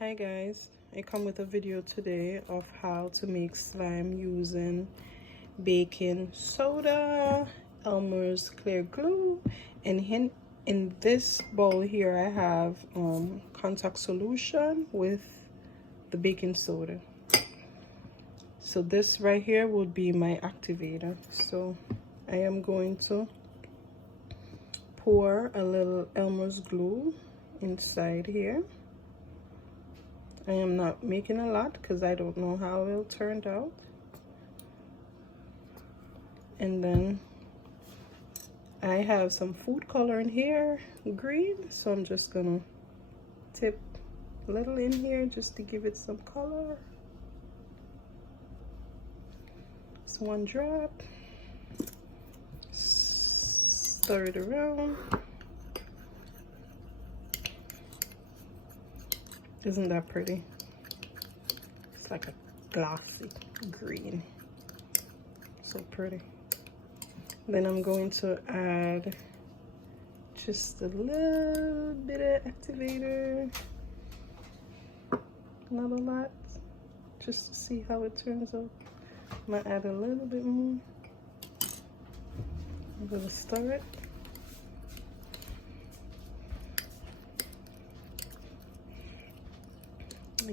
Hi guys, I come with a video today of how to make slime using baking soda, Elmer's clear glue, and in this bowl here I have contact solution with the baking soda. So this right here would be my activator. So I am going to pour a little Elmer's glue inside here. I am not making a lot because I don't know how it'll turn out. And then I have some food color in here, green, so I'm just gonna tip a little in here just to give it some color. Just one drop. Stir it around. Isn't that pretty? It's like a glossy green. So pretty. Then I'm going to add just a little bit of activator. Not a lot. Just to see how it turns out. I'm gonna add a little bit more. I'm gonna stir it.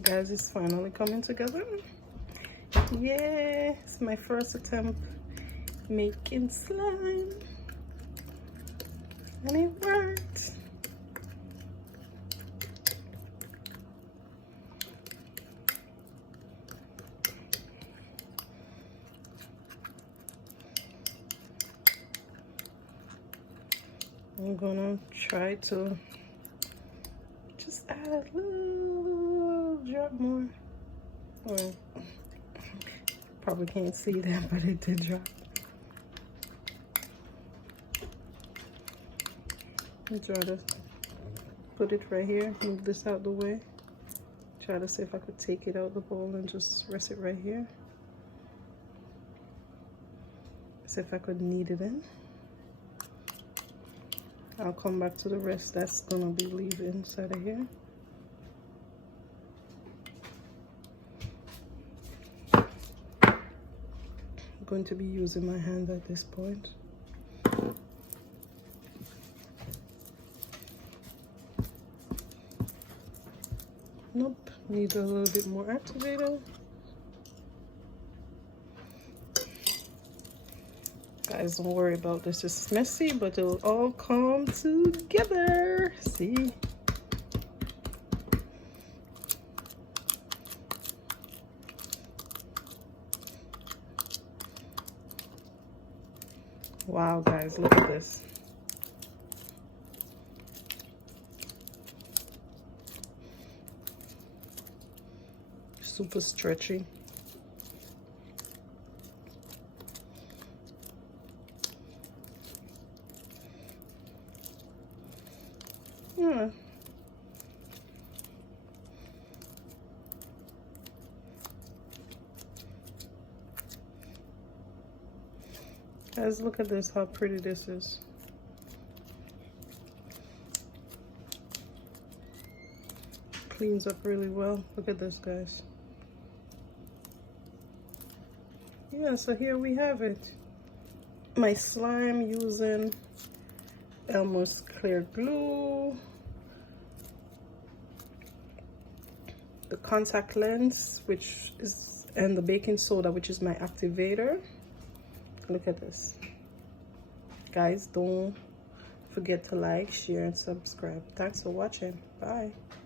Guys, it's finally coming together. Yeah, it's my first attempt making slime, and it worked. I'm gonna try to just add a little drop more. Well, probably can't see that, but it did drop. I'll try to put it right here, move this out the way. Try to see if I could take it out the bowl and just rest it right here. See if I could knead it in. I'll come back to the rest that's gonna be leaving inside of here. I'm going to be using my hand at this point. Nope, need a little bit more activator. Guys, don't worry about this. It's messy, but it'll all come together. See? Wow, guys, look at this. Super stretchy. Yeah. Guys, look at this, how pretty this is. Cleans up really well. Look at this, guys. Yeah, so here we have it. My slime using Elmer's clear glue, the contact lens, which is, and the baking soda, which is my activator. Look at this. Guys, don't forget to like, share, and subscribe. Thanks for watching. Bye.